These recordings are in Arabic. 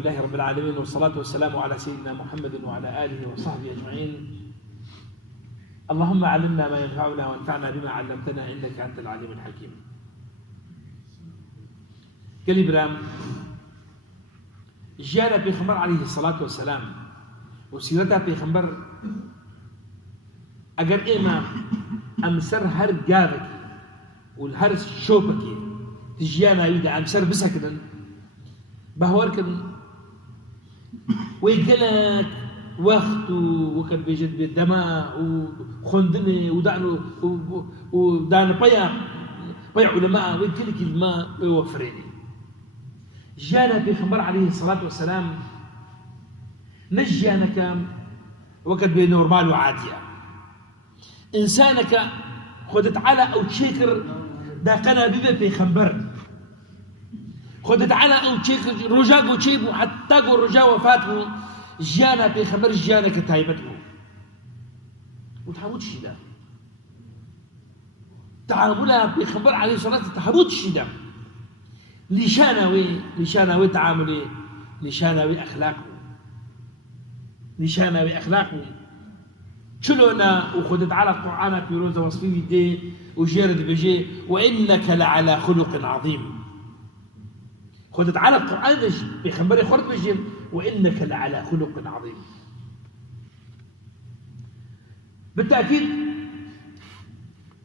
لله رب العالمين، والصلاة والسلام على سيدنا محمد وعلى آله وصحبه أجمعين. اللهم علمنا ما ينفعنا وانفعنا بما علمتنا إنك أنت العليم الحكيم. قال برام جاء بيغمبر عليه الصلاة والسلام وسيرتها بيغمبر أجر إما أمسر هر جارك والهر شوبك تجيانا يدا أمسر بسكن بهوركن ويقلك وقت وكان بيجد بالدماء وخندني ودان بيع علماء ويقلك الماء ويوفريني. جانا بيغمبر عليه الصلاة والسلام نجيانك وقت بنورمال وعادية إنسانك خدت على أو تشكر داقنا بيبه بيغمبر خدت على أو تشكر رجاء وتشيبه حتى قول رجاء وفاته جانا بيغمبر جانك تايبته وتحمود شيدا تعاملها بيغمبر عليه الصلاة والسلام تحمود شيدا لشانوي تعامله لشانوي أخلاقه شلونا وخدت على القرآن في روزة وصفيه دي وجيرد بجي وإنك لعلى خلق عظيم. خدت على القرآن بيخبري خرط بجي وإنك لعلى خلق عظيم. بالتأكيد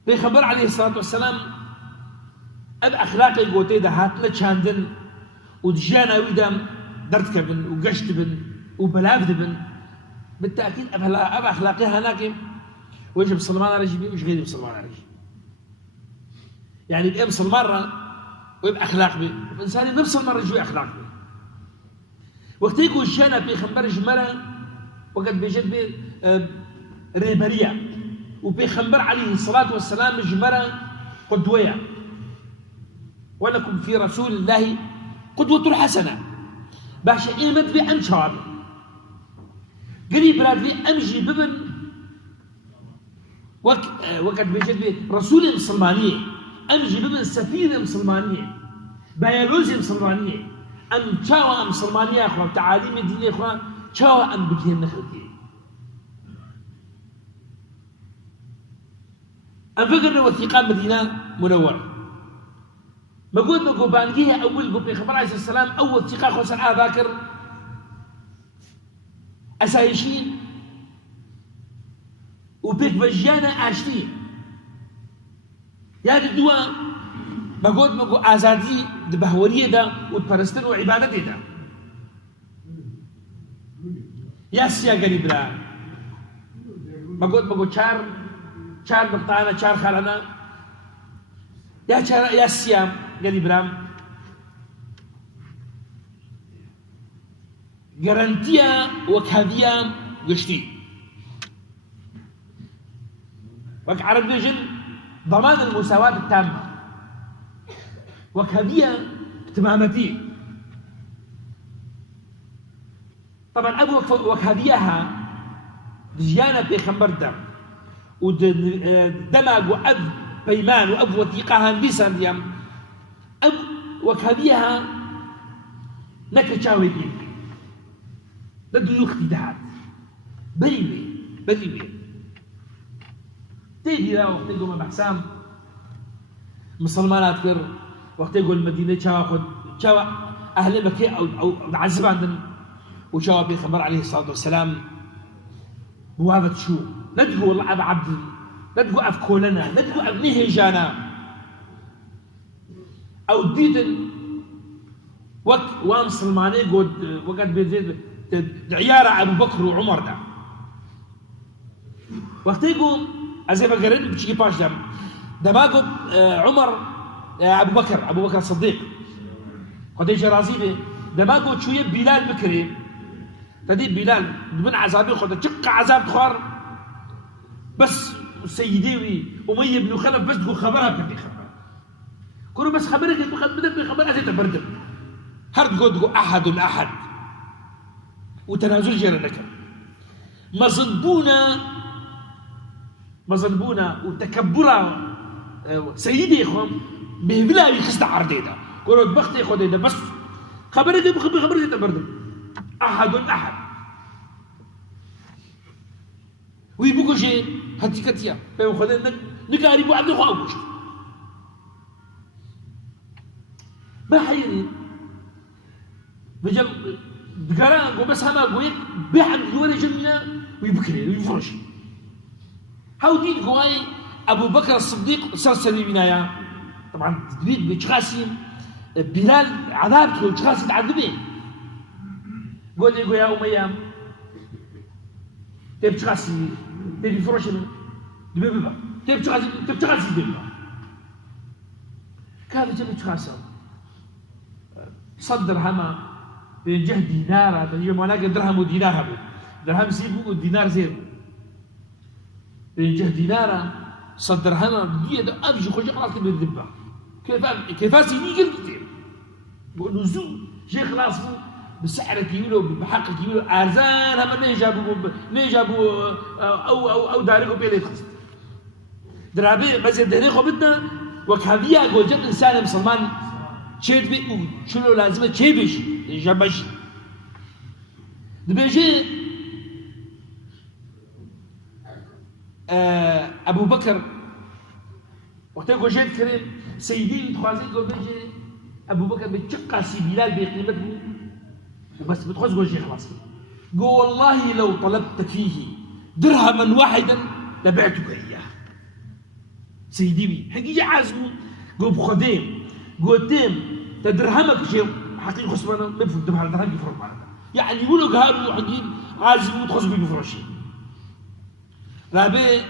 بيخبر عليه الصلاة والسلام أب أخلاقي قوتي ده هاتنا شاندن ودجانا ويدم درتك بن وقشت بن وبلافد بن. بالتأكيد أب أخلاقها هناك ويجب مسلمان على جيبي مش غير مسلمان على جيبي. يعني بقى مسلمان ويبقى أخلاق بي إنساني نفس المرة جوي أخلاق بي وقت يكون الشانة بيخمبر جمرة وقت بيجد بي ريبرية وبيخمبر عليه الصلاة والسلام جمرة قدوية ولكم في رسول الله قدوة حسنة باش إيمت بي أنشار قريب راد بي أمجي ببن وقت بيجد بي رسول مسلمانية أمجي ببن سفينة مسلمانية بيولوجيا مسلمانية أم شاوى مسلمانية أخوة تعاليم الدينية أخوة شاوى أم بكيه النخلتي أم فكرنا وثيقان مدينة منور مقود بانجيه أول قبل خبر عليه السلام أول ثقة خسر باكر أسايشين وبيك بجانا عاشتين يا الدواء مقود آزادي دبهورية دا وتبرستن وعبادتي دا يا سيا قريب لا مقود شار بقطانا شار خالنا يا سيام قريب رام جرانتيا وكهديا قشتي وك عرب نجن ضمان المساواة التامة وكهديا تمامتي. طبعا أبو وكهديها دجانا بيخمبر دم ودماغ وأب بيمان وأب وثيقها لسان ديام أب وكهديها نكتشاوي دي بدو اختداعات بريبي تيجي لا وقت يقول بحسام مسلمانات كر وقت يقول المدينة شاوا أهل مكة أو عزب عندنا وشاوا بيخبر عليه الصلاة والسلام موافد شو ندقوا والله أب عبد ندقوا أفكولنا ندقوا أبنيه جانا أو ديدن ومسلماني قد وقت بيزيد عيارة أبو بكر وعمر ده وقت يقول أزي بقرين بتشي باش ده ما قد عمر أبو بكر الصديق قد يجي رازيبه ده ما قد شوية بلال بكري تدي بلال من عذابي خد تشق عذاب خار بس سيدي أمية بن خلف بس تقول خبرها بتبي خبر كله بس خبرك بخبر أزي تبردم هرد تقول أحد وتنازل جيرانك مظنبونا وتكبرا سيدي إخوان بهبلا يخست عرديدا كورو بختي خديدا بس خبرتي تبردم أحد ويبقى شيء هاتي كتيا بيوخذ نقاري بو عبد الخاوش ما حيري بجم دقران بس هما قويت بيحد ولا جميلة ويبكري ويفرش هاو دين قواي أبو بكر الصديق سلسلي بنايا طبعا تدريد بتشخاصين بلال عذاب تقول تشخاصي تعذبين قول لي يا أميام تبي تشخاصي تبي فرش من دبيبة تبي تشخاصي دبيبة كيف تبي تشخاصي صدر هما بين جهد دينار هذا اليوم أنا درهم ودينار هبو درهم سيبو ودينار زيرو بين جهد دينار صدر هما بيد أبجي خرج خلاص تبي الذبة كيف سيدي قلت كتير بقول نزول شيء خلاص بسعر كيلو بحق كيلو أرزان هم نيجابوا أو داريكو بيلي خلاص درابي بس داريكو بدنا وكهذية قول جد إنسان مسلمان شيء بيقول شنو لازم شيء بيش جابش دبيجي أبو بكر وقت يقول جد كريم سيدي تخازين قول بيجي أبو بكر بتشقى سي بلال بقيمته وبس بتخوز قول شيء خلاص قول والله لو طلبت فيه درهما واحدا لبعتك إياه سيدي بي حقيقة عازمه قول بخديم قول تيم تدرهمك شيء حقيقة خصمنا مبفل دم على درهم يفرق معنا يعني يقولوا قهاروا حقين عازمه تخوز بي بفرشي رابي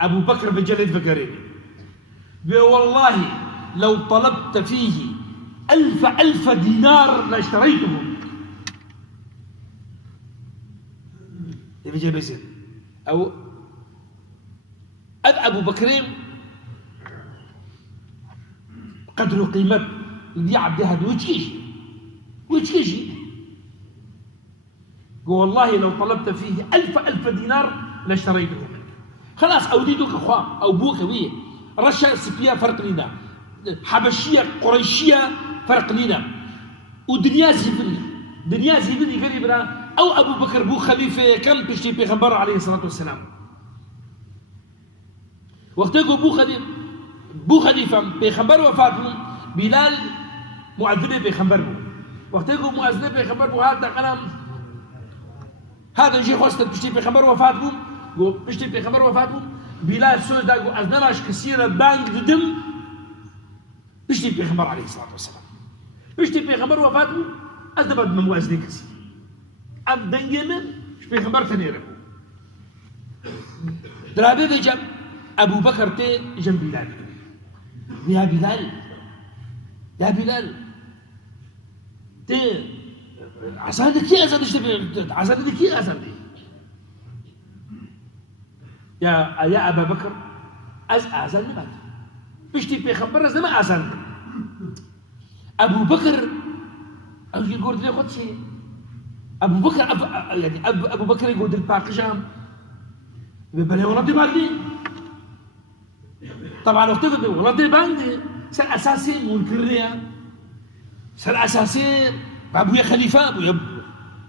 أبو بكر بجلد فقرين والله لو طلبت فيه ألف دينار لاشتريته يبي جاي بيزيد أو أبو بكرين قدر قيمة اللي عبد هذا ويتكيشي والله لو طلبت فيه ألف دينار لاشتريته منك خلاص أوديتك أخوة أو بوك ويه رشا سبيا فرق لنا حبشية قريشية فرق لنا ودنيا زيبني قريبنا أو أبو بكر بو خليفة كم تشتي بيغمبر عليه الصلاة والسلام وقت يقول بو خليفة بيغمبر وفاته بلال معذبه بيغمبر وقت يقول معذبه بيغمبر هذا قلم هذا يجي خوسته تشتي بيغمبر وفاته تشتي بيغمبر وفاته بلال سوز داقو أزنماش كثيرة بانك دم بيشتي بيغمبر عليه الصلاة والسلام بيشتي بيغمبر وفاته أزنمت من موازنين كثير أبدنجمن مش بيغمبر تنيره درابي بيجم أبو بكر تي جنب بلال يا بلال تي عساندك كي عساندك كي يا أبا بكر أزال نبات بيشتي بيخبر زي ما أزال أبو بكر أو يقول لي خد شيء أبو بكر يعني أبو بكر يقول لي باقجام ببلي ولدي باقي طبعا وقت يقول ولدي باقي سر أساسي منكرية سر أساسي أبويا خليفة أبويا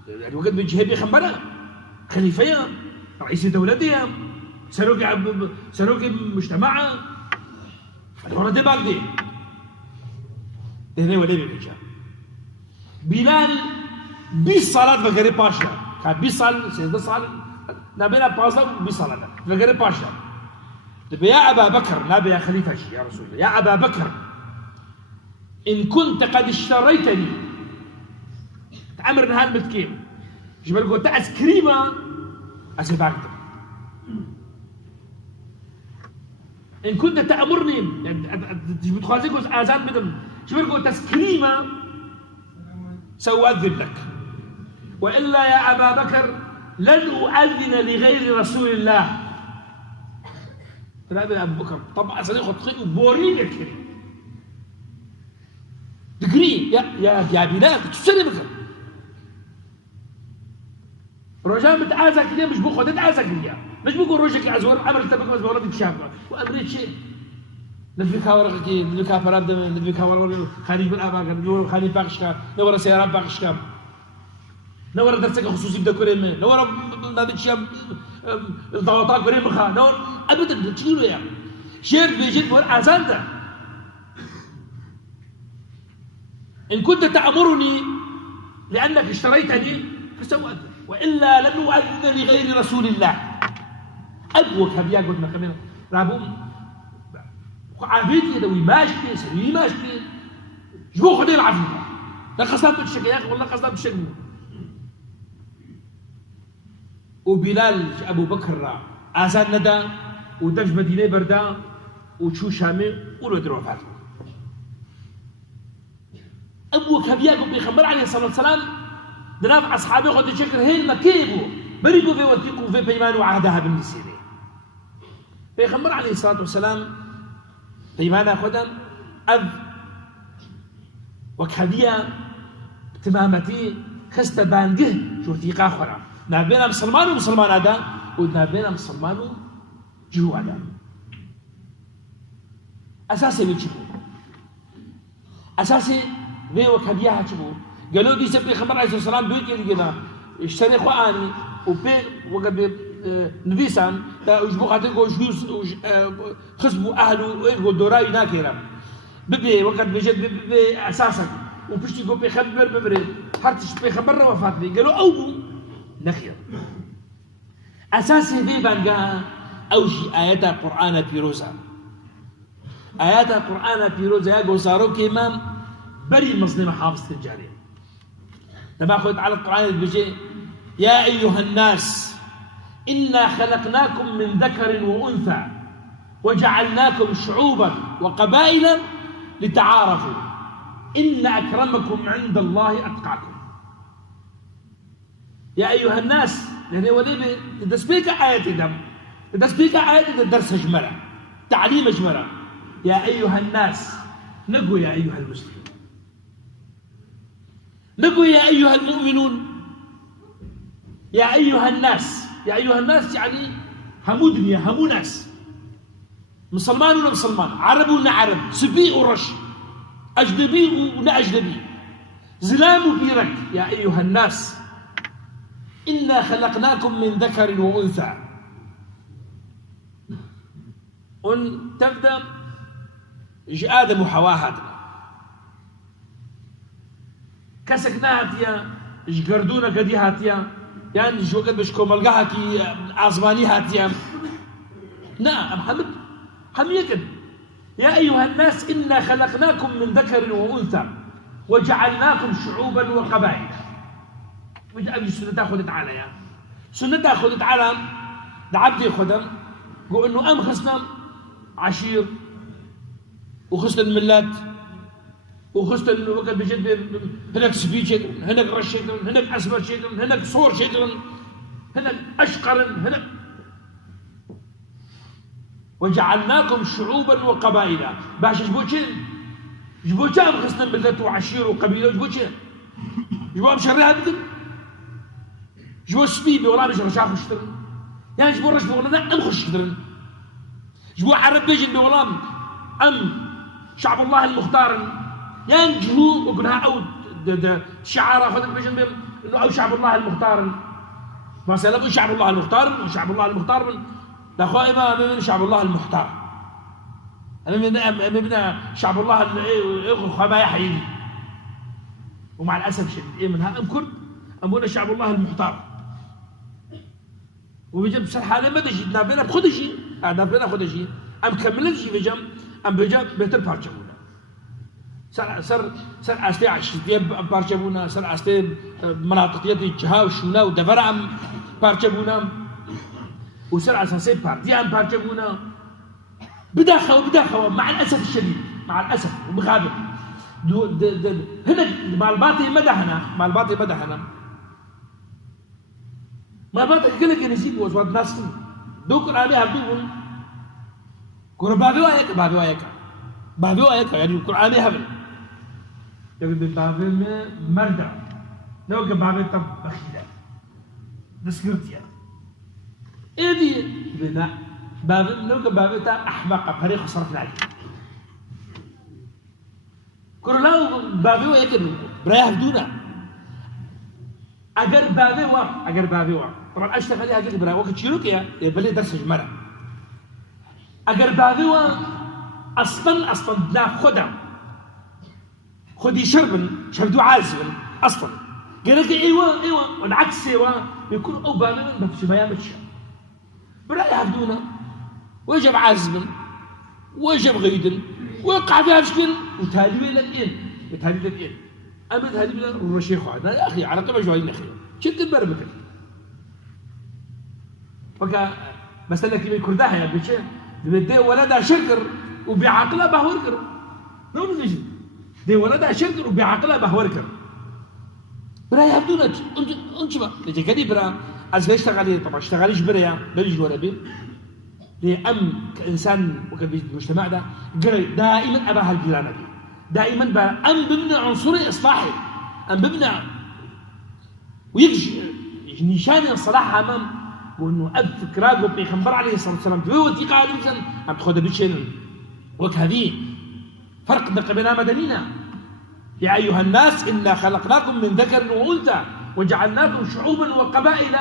يعني وقت من جهة بيخبرها خليفة رئيس دولتي سروقي مجتمعها الولد باقي هنا ولا بيجا بلال بالصلاة فقري باشا كان بالصلاة سيد الصلاة نبينا بازا بالصلاة فقري باشا يا أبا بكر نبي يا خليفة يا رسول الله يا أبا بكر إن كنت قد اشتريتني تعمر نهال متكين جبل قلت أس كريمة أسيبك إن كنت تأمرني بتخازيك آذان بدم شو بقول تسكريمة سأؤذن لك وإلا يا أبا بكر لن أؤذن لغير رسول الله فلا أبو بكر طبعا صديق خطخي بورين الكريم تقري يا بلال تسلي بكر رجاء متعازك ليه مش بخو تتعازك ليه مش بقول روجك عزور عمل تبقى بس بقول لك شاب وأمريت شيء نفيكها ورقة كي نفيكها فراد نفيكها ورقة خليل بالأبا نقول خليل باقشكا نورا سيارة باقشكا نور درسك خصوصي بدا كريم نور ما بتشي الضغطات كريم خا نور ابدا تشيلو يا شير بيجي نور اذان ده ان كنت تأمرني لانك اشتريتني فسوف والا لن اؤذن لغير رسول الله ابوك هبيا قلنا كمان رابوم عبيدي دوي ماشي سوي ماشي جبو خدي العافيه لا قصدت بالشك يا اخي والله قصدت بالشك وبلال ابو بكر اذان ندى ودج مدينه بردا وشو شامي ولد وفات ابو كبيا قبل يخبر عليه الصلاه والسلام دناف اصحابه قد شكر هي مكيبو بريقوا في وثيقوا في بيمان وعهدها بالنسيري بيخبر عليه الصلاه والسلام بيمان خدم اب وكهدية تمامتي خست بانجه شو ثيقة أخرى نابينا مسلمان ومسلمان هذا ونابينا مسلمان وجهو هذا أساسي بيجيبو أساسي بي وكهدية هاتشبو قالوا دي سبي خبر عليه الصلاة والسلام دويت يلي كذا اشتري خواني وبي وقبل نفيسان وجبو خاطر وجوز خصبوا أهله ويقول دوراي ناكيرا ببي وقت بجد ببي اساسا وبشتي يقول بيخبر ببري حرتش بيخبرنا وفات بي قالوا اوبو نخير اساسي ذي بانقا اوجي ايات القران بيروزا ايات القران بيروزا يقول صاروا كمام بري مظلمه حافظ الجاريه لما اخذ على القران بيجي يا ايها الناس انا خلقناكم من ذكر وانثى وجعلناكم شعوبا وقبائل لتعارفوا إن أكرمكم عند الله أتقاكم يا أيها الناس لأن هو ليه تسبيك آية دم تسبيك آية الدرس جمرة تعليم جمرة يا أيها الناس نقول يا أيها المسلمون نقول يا أيها المؤمنون يا أيها الناس يا أيها الناس يعني همو دنيا همو ناس مسلمان ولا مسلمان عربي ولا عرب سبي ورش أجنبي ولا أجنبي زلام وبيرك يا أيها الناس إنا خلقناكم من ذكر وأنثى تبدأ آدم وحواء هاتنا كسكنا هاتيا قردونا كدي هاتيا يعني شو قد بشكو ملقاها كي عزماني هاتيا نعم محمد حمية يا أيها الناس إنا خلقناكم من ذكر وأنثى وجعلناكم شعوبا وقبائل وجعل السنة تأخذ تعالى يا سنة تأخذ تعالى دعبدي خدم قو إنه أم خصنا عشير وخصنا الملات وخصنا وقت بجد هناك سبيل شيء هناك رش شيء هناك أسمر شيء هناك صور شيء هناك أشقر هناك وجعلناكم شعوبا وقبائل باش جبو كم خصنا ملت وعشير وقبيله جبو كم جبو مشريها بدل جبو سبيبي ولا مش رشاق وشترن يعني جبو رش بغلنا ام خشترن جبو عرب بيجن بولام ام شعب الله المختار يعني جبو وقنها او شعار اخذ بيجن انه او شعب الله المختار ما سلبوا شعب الله المختار وشعب الله المختار من لا من شعب الله المختار من شعب الله ما يحيي ومع الاسف الشديد منها ام كرد ام شعب الله المختار وبيجي بصراحه ما دشي نابنا بخذ شيء نابنا خذ شيء ام كمل شيء بجم ام بجم بيتر بارشبونا سر استي عشتي بارشبونا سر استي مناطق يدي جها وشونا ودبر ام بارشبونا وسر اساسي بارديان بارجبونا بداخوا مع الاسف الشديد مع الاسف ومغادر هنا مع الباطي مدحنا مع الباطي مدحنا ما الباطي قال لك نسيب وصوات ناس دوكر عليها بدون كور بابي وايك يعني القرآن هبل يعني بابي مرجع لو بابي طب بخيله دسكرتيا إيدي بنا باب نلقى باب تا أحمق فريق صرفنا عليه كرلاو بابي ويكن بريح بدونا اگر باوی وا طبعا اشتغل عليها قلت برا وقت شيروك يا بلي درس جمره اگر باوی وا اصلا لا خدي شربدو عازبا اصلا قال لك ايوه والعكس يكون او باوي بس ما يعملش برا يعبدونا وجب عازبا وجب غيدا وقع فيها بشكل وتهالي للإن أمد هذه من الرشيخ عنا يا أخي على قبل جوالين أخي شد البربكة فكا مثلا كيف الكرداها يا بيشة بدي ولدها شكر وبعقلها بهوركر نقول ليش دي ولدها شكر وبعقلها بهوركر برا يهبدونا أنت ما ليش كذي برا أزاي اشتغلي طبعا اشتغليش برا بليش ولا بي لأم كإنسان وكمجتمع ده دائما أباها الجيران دي دائما أم بمنع عنصري إصلاحي أم بمنع ويجي نشان الصلاح أمام وإنه أب فكرات وبيخبر عليه الصلاة والسلام هو وثيقة عليه الإنسان أم تاخذها بشين وكهذه فرق بين مدنينا يا أيها الناس إنا خلقناكم من ذكر وأنثى وجعلناكم شعوبا وقبائل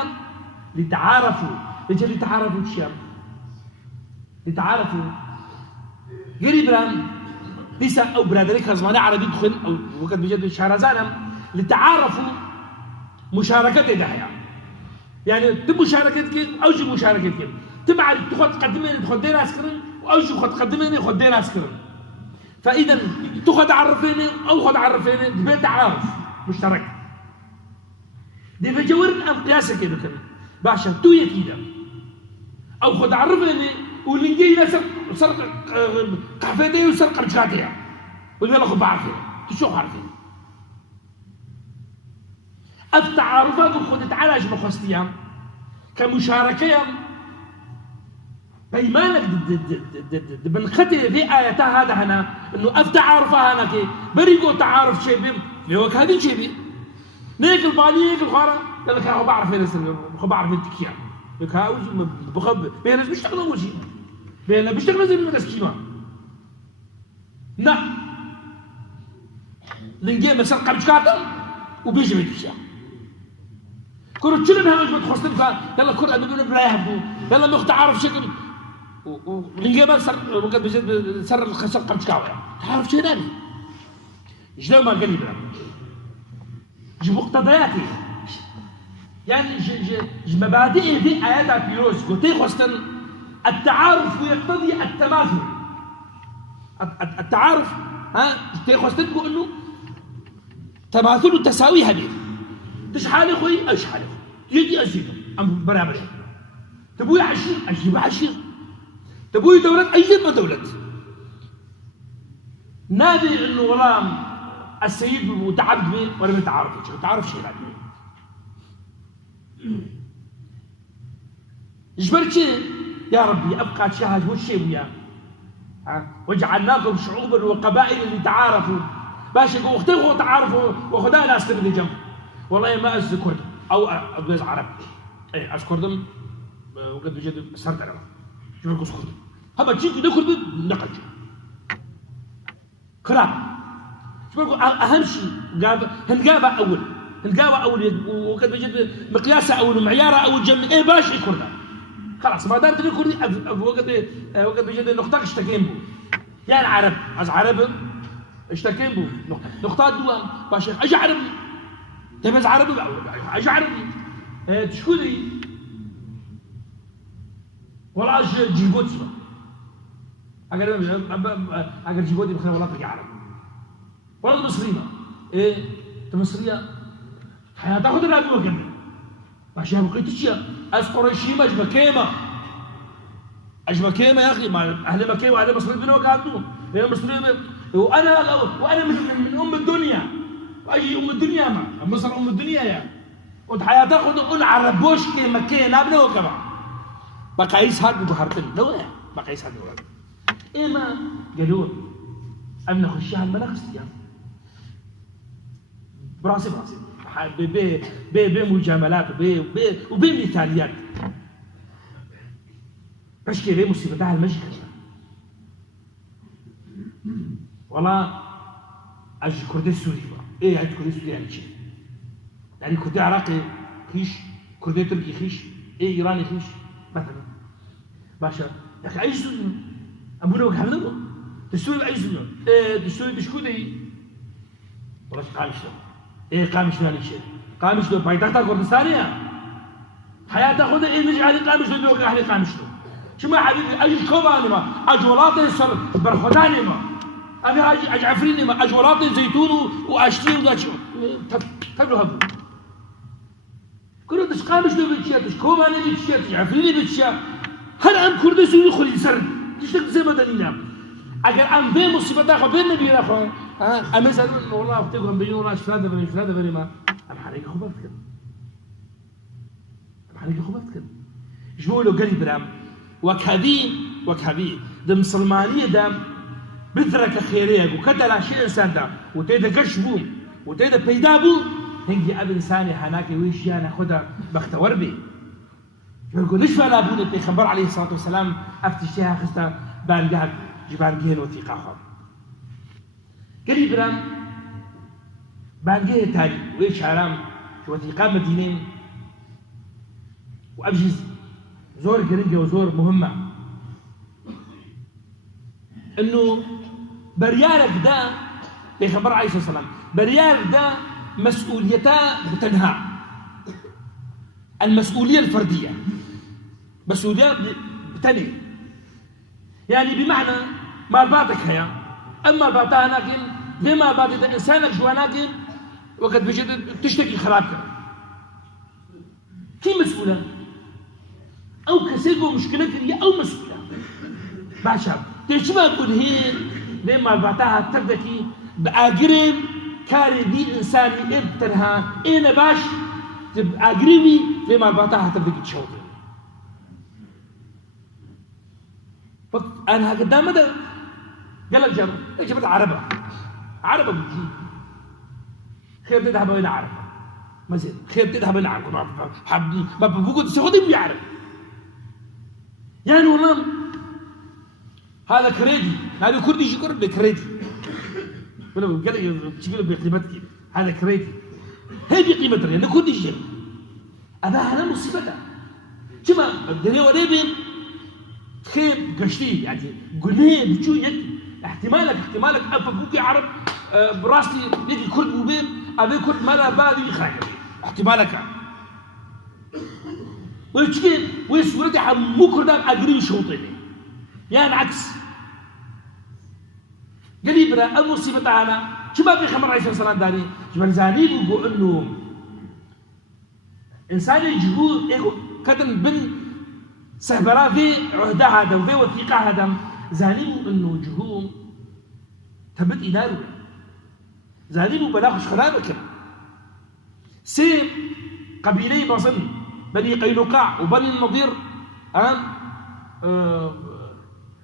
لتعارفوا لجل تعارفوا الشام لتعارفوا غير إبراهيم ليس أو برادريك زماني عربي دخل أو وقت بجد شهرزانم لتعارفوا مشاركة دحيا يعني تبوا مشاركتك أو جو مشاركتك تبع تاخذ تقدمين تاخذ دين عسكري أو جو خد تقدمين ياخذ دين عسكري فإذا تاخذ عرفيني أو خد عرفيني دبي تعارف مشترك دي بجورن أم قياسك كده كمان باشا تو يكيدا أو خد عرفيني واللي سرق قحفيتي وسرق رجعتها ولا لا خد بعرفين تشوف عارفين التعارفات خد تعالج مخصتيها كمشاركة بيمانك بنختي في آياتها هذا هنا إنه التعارفها هنا كي بريقو تعارف شيء بيم اللي هو كهذين شيء بيم نيك الباني نيك الخارة قال لك أنا بعرف فين بعرف أنت كيان لك هاوج بخب بيناس بيشتغلوا وجهي بينا بيشتغلوا زي المسكينة نعم لنجي مسرقة بشكاتهم وبيجي بيتشيا كل تشيل منها أجمد خصتين يلا كل أبينا برايهم يلا مخت عارف شكل ولنجي ما سر ممكن بيجي سر الخسرقة بشكاوي تعرف شيء ثاني إيش ما قال لي جي مقتضياتي يعني جي مبادئ في آيات بيروز قلتي خصتن التعارف يقتضي التماثل التعارف ها خصتن إنه تماثل وتساوي هذه تشحال خوي اشحال يجي ازيد ام برابر تبوي عشير اجيب عشير تبوي دولة اجيب دولة نادي انه غلام السيد متعبد مين ولا متعارف شيء تعرف شيء لا جبرت يا ربي ابقى شهد والشيء وياه وجعلناكم شعوبا وقبائل لتعارفوا باش يقول اختلفوا تعارفوا وخدها ناس تبني جنب والله ما أذكر أو أبغى عرب أي أذكرهم وقد بجد سرت أنا شو بقول سكر هذا تيجي نذكر نقل كلام شو بقول أهم شيء هنجابة أول وقد بجد مقياسه أول ومعياره أول جنب إيه باش يكرنا خلاص ما دام تذكرني وقد بجد النقطة اشتكين بو يعني عرب از عرب اشتكين بو نقطات دوام باش أجي عربي تبز عربي أجي عربي تشكولي ولا أجي جيبوت سبا أجر جيبوتي بخير ولا تجي عربي ولا المصرية إيه المصرية حياتها خد الرابي وكمل باش يبقى تشيا أز قريشي أجمع كيمة يا أخي مع أهل مكة وأهل مصر بنا وقعدوا يا مصريين وأنا من أم الدنيا أي أم الدنيا ما مصر أم الدنيا يا وأنت حياتك تقول عربوش كمكة نابنا وكذا بقيس هاد بحرتين لو بقيس هاد ولا إيه ما قالوا أمنا خشها المناخستيا براسي بمجاملات وبمثاليات مشكلة بيه مصيبتها المشكلة والله أجي كردي السوري إيه هاد كردي السوري يعني شيء يعني كردي عراقي خيش، كردي تركي خيش، إيراني خيش مثلا. باشا يا أخي أي زلمة أبونا وقع منه تسوي أي زلمة تسوي بشكودي والله قامش له قامش له هالشيء قامش له بايدكتا كردستانية حياته خذ نجي على قامش له دوك على قامش له شو ما حبيبي أجي كوباني ما أجولاطي صار برخداني ما أنا أجي عفريني ما أجولاطي زيتون وأشتري وذا شو تبلو هبو كله دش قامش له بتشيا دش كوباني بتشيا دش عفريني بتشيا هل أم كردستي يدخل يسرد تشتك زي ما دليلنا اگر ام به مصیبت آخه بین نبیره آخه ام مثلا والله افتكرهم بيجون والله شفاده بني ما ام حريق خبرت كده ام حريق خبرت كده جبوا له قريب برام وكهذي دم سلمانيه دم بذرك خيريه وكذا شيء انسان دم وتيدا قشبو وتيدا بيدابو هنجي اب انساني هناك ويش انا خدها بختور بي يقول ليش فلا ابونا البيغمبر عليه الصلاه والسلام افتشيها خستا بانجاك جبان جهن وثيقة خام قالي برام بانجه تالي ويش عرام شو وثيقة مدينين وأبجز زور قرنجة وزور مهمة إنه بريالك ده بيخبر عليه الصلاة والسلام بريالك ده مسؤوليته بتنهى المسؤولية الفردية مسؤولية بتنهي يعني بمعنى ما بعدك هيا اما بعدها لكن بما بعد انسانك جواناكن وقد بجد تشتكي خرابك كي مسؤولة او كسيكو مشكلتك هي او مسؤولة باشا تيش ما اقول هي بما بعدها تبدكي باقرب كاري دي انساني ابتنها انا باش تبقى بما بعدها تبدكي تشوتي أنا قدام مدى قال لك جابت عربة بتجي خير تذهب إلى عرب ما زين خير تذهب إلى عرب حبني ما بقول تسعودي بيعرف يعني والله هذا كريدي هذا كردي شكر بكريدي ولا قال تقول بقيمتك هذا كريدي هي بقيمتها يعني كردي شيء أنا مصيبته شما الدنيا وليبين خير قشتي يعني قلنا بتشو يك احتمالك أبوكي عرب براسي يجي كرد مبين أبي كرد ملا بالي خايف احتمالك ويشكين ويسولتي مو كردان أجري شوطيني يعني عكس قريبنا المصيبة أنا شباب في خمر عيسى صلاة داري شباب زانين يقول إنه إنسان يجهود إيه كتن بن سهبرا في عهده هذا وفي وثيقة هذا زانيمو إنه جهوم تبت إدارو زانيمو بلاخش خرابك سيم قبيلي بصن بني قينقاع وبني النضير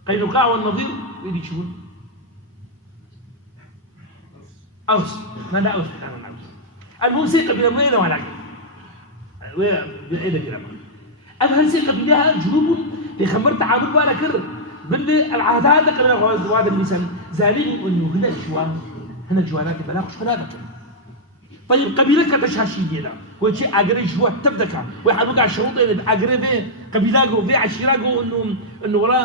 قينقاع والنضير يدي شون أوس ما لا أوس المهم سي قبيلة وين ولا وين بعيدة كده أفهم سي قبيلها جنوب بخمر تعامل ولا كر باللي العادات قبل الغواد المثال زالين إنه هنا جوانات بلاخش خلابك طيب قبيلة كتشاشي دينا هو شيء أجري جوا تبدك ويحبوك على الشروط اللي أجري في قبيلة في عشيرة إنه ولا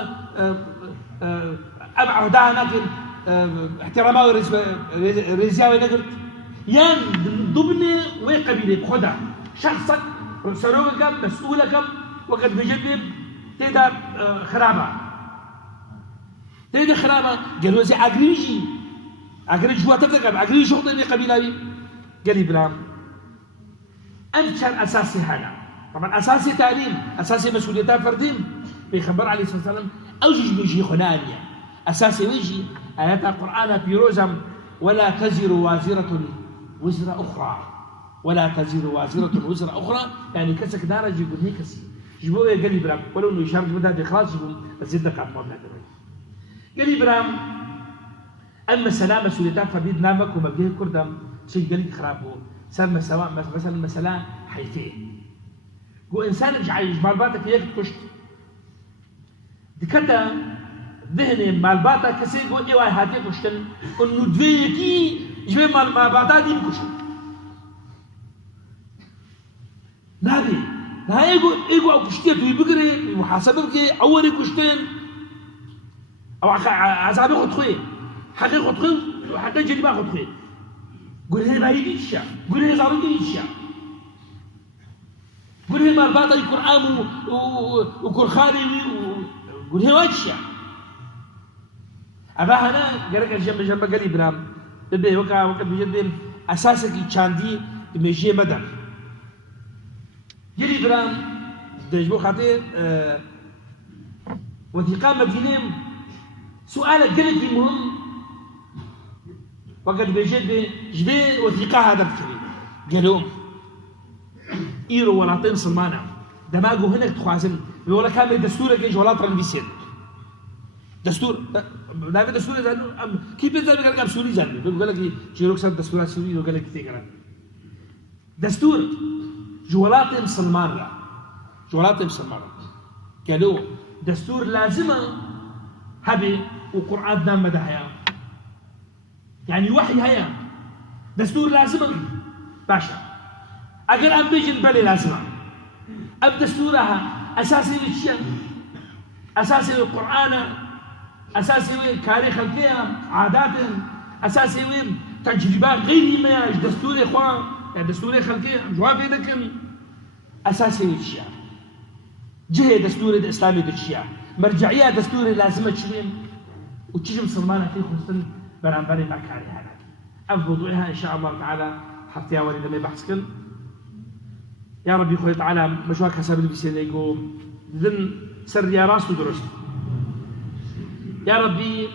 أبع هداها لكن احترامه رزاوي نقدر يعني ضمن وقبيلة بخدها شخصك سلوكك مسؤولك وقد بجنب تيدا خرابة قالوا زي أجري جوا تبدك أجري شروط اللي قبيلة قال برام أنشر أساسي هذا طبعا أساسي تعليم أساسي مسؤوليتان فردين بيخبر عليه الصلاة والسلام أوجج بيجي خنانية أساسي ويجي آيات القرآن في روزم ولا تزر وازرة وزر أخرى يعني كسك دارة يقول هيك كسي جبوه قال برام ولو إنه يشارك بدها بإخلاص يقول الزدك عن مبنى قال برام أما سلامة مسؤوليتان فردين نامك ومبديه كردم شيء قال خرابه سمى سواء مثلا مسألة حيثين جو إنسان رجع مالباتك ياك كشت دكتا ذهن مالباتا كسي جو إيواي هاتي كشتن إنه دويكي جبه مالباتا دي كشت نابي لا يقو أو كشتيت ويبقري محاسبة بكي أولي كشتين أو عذابي خد خوي حقي خد خوي وحقي جريمة خد خوي قول هي ما يديشا قول هي زارو يديشا قول هي مرباطة يكون عام وكل خالي قول هي واجشا أبا هنا قالك الجنب قالي برام ببي وقت بجد أساسك يتشاندي بمجيه مدى جري برام دجبو خاطر وثيقة مدينة سؤالك قلت مهم وقت بجد جبي وثيقة هذا بكري قالوا إيرو ولاطين سلمانا دماغو هناك تخوازن بيقول لك هامي دستورك إيش ولاط رنبيسين دستور نافع دستور زانو كيف بيزال بيقول لك سوري زانو بيقول لك شيروك سر دستورات سوري وقال لك تيجرا دستور جولات مسلمان را جولات مسلمان قالوا دستور لازمه هبي وقرآن دام مدحيا يعني وحي هيا دستور لازمه باشا اگر ام بيجن بلي لازمه اب دستورها اساسي الاشياء اساسي القرآن أساسي تاريخ الفيها عاداتهم أساسي تجربات غير ما دستوري إخوان يعني دستوري خلقية جوابي لكن أساسي الأشياء جهة دستوري الإسلامي الأشياء مرجعية دستوري لازمة تشوين وتجي مسلمانة في خمسين برانبري مع كاري هذا أفضلها إن شاء الله تعالى حتى يوري لما يبحثكن يا ربي خوي تعالى مشوار حسب البسيط يقوم ذن سر يا راس ودرست يا ربي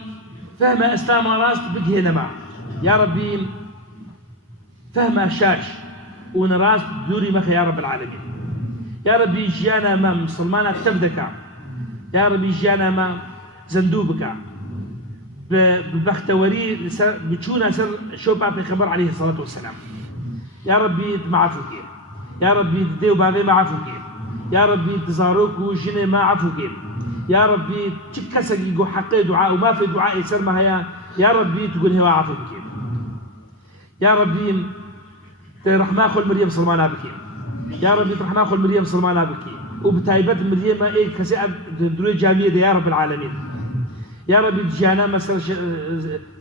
فهم اسلام راس بقي هنا معه يا ربي فهم شاش ونراس دوري مخ يا رب العالمين يا ربي جانا ما مسلمانا تبدك يا ربي جانا ما زندوبك ببختوري بتشونا سر شوبا في خبر عليه الصلاه والسلام يا ربي معفوك يا ربي ديو بابي معفوك يا ربي تزاروك وجني ما عفوك يا ربي تكسر يقول حقي دعاء وما في دعاء يصير ما هي يا ربي تقول هو عفو بك يا ربي رحمة خل مريم سلمانة بك يا ربي رحمة خل مريم سلمانة بك وبتايبت مريم ايه كسي دروي جامية يا رب العالمين يا ربي جانا مسر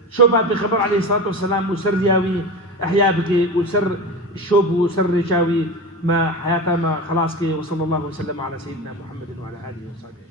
شوبها بخبر عليه الصلاة والسلام وسر ياوي احيا بك وسر الشوب وسر رشاوي ما حياتها ما خلاص كي وصلى الله وسلم على سيدنا محمد وعلى اله وصحبه